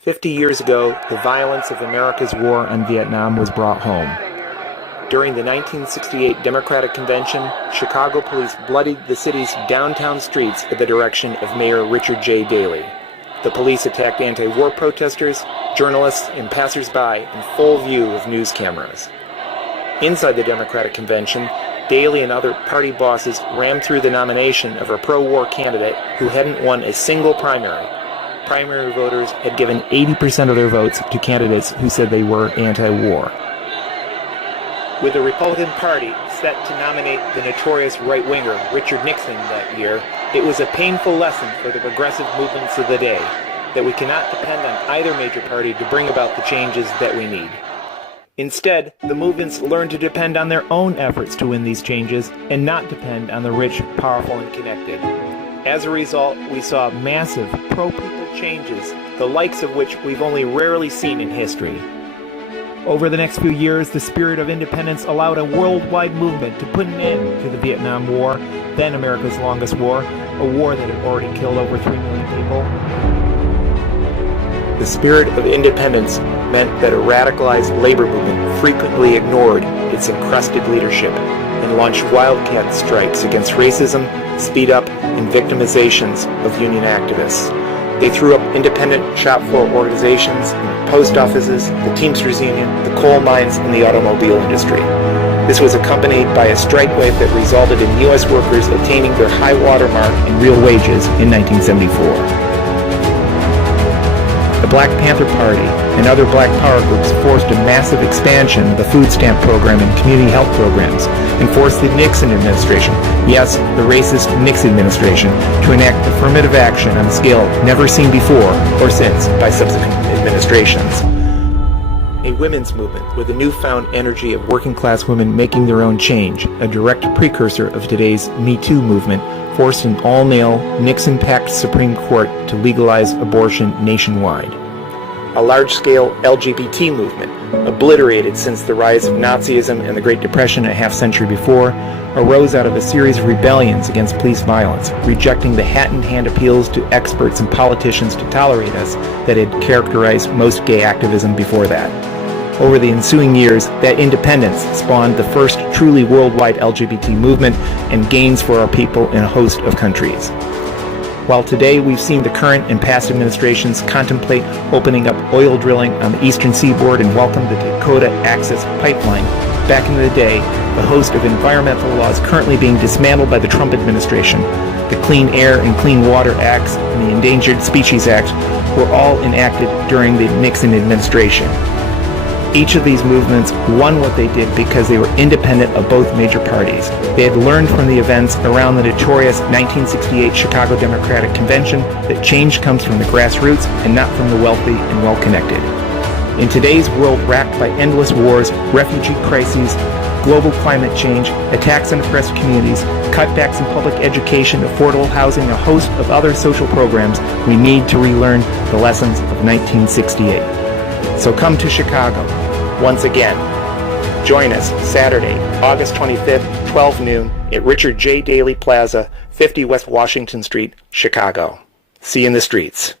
50 years ago, the violence of America's war on Vietnam was brought home. During the 1968 Democratic Convention, Chicago police bloodied the city's downtown streets at the direction of Mayor Richard J. Daley. The police attacked anti-war protesters, journalists, and passersby in full view of news cameras. Inside the Democratic Convention, Daley and other party bosses rammed through the nomination of a pro-war candidate who hadn't won a single primary. Primary voters had given 80% of their votes to candidates who said they were anti-war. With the Republican Party set to nominate the notorious right-winger Richard Nixon that year, it was a painful lesson for the progressive movements of the day that we cannot depend on either major party to bring about the changes that we need. Instead, the movements learned to depend on their own efforts to win these changes and not depend on the rich, powerful, and connected. As a result, we saw massive pro-people changes, the likes of which we've only rarely seen in history. Over the next few years, the spirit of independence allowed a worldwide movement to put an end to the Vietnam War, then America's longest war, a war that had already killed over 3 million people. The spirit of independence meant that a radicalized labor movement frequently ignored its encrusted leadership and launched wildcat strikes against racism, speed-up, and victimizations of union activists. They threw up independent shop floor organizations in the post offices, the Teamsters Union, the coal mines, and the automobile industry. This was accompanied by a strike wave that resulted in U.S. workers attaining their high water mark in real wages in 1974. The Black Panther Party and other black power groups forced a massive expansion of the food stamp program and community health programs, and forced the Nixon administration, yes, the racist Nixon administration, to enact affirmative action on a scale never seen before or since by subsequent administrations. A women's movement with a newfound energy of working class women making their own change, a direct precursor of today's Me Too movement, forced an all-male, Nixon-packed Supreme Court to legalize abortion nationwide. A large-scale LGBT movement, obliterated since the rise of Nazism and the Great Depression a half-century before, arose out of a series of rebellions against police violence, rejecting the hat-in-hand appeals to experts and politicians to tolerate us that had characterized most gay activism before that. Over the ensuing years, that independence spawned the first truly worldwide LGBT movement and gains for our people in a host of countries. While today we've seen the current and past administrations contemplate opening up oil drilling on the eastern seaboard and welcome the Dakota Access Pipeline, back in the day, the host of environmental laws currently being dismantled by the Trump administration, the Clean Air and Clean Water Acts and the Endangered Species Act, were all enacted during the Nixon administration. Each of these movements won what they did because they were independent of both major parties. They had learned from the events around the notorious 1968 Chicago Democratic Convention that change comes from the grassroots and not from the wealthy and well-connected. In today's world racked by endless wars, refugee crises, global climate change, attacks on oppressed communities, cutbacks in public education, affordable housing, and a host of other social programs, we need to relearn the lessons of 1968. So come to Chicago, once again. Join us Saturday, August 25th, 12 noon, at Richard J. Daley Plaza, 50 West Washington Street, Chicago. See you in the streets.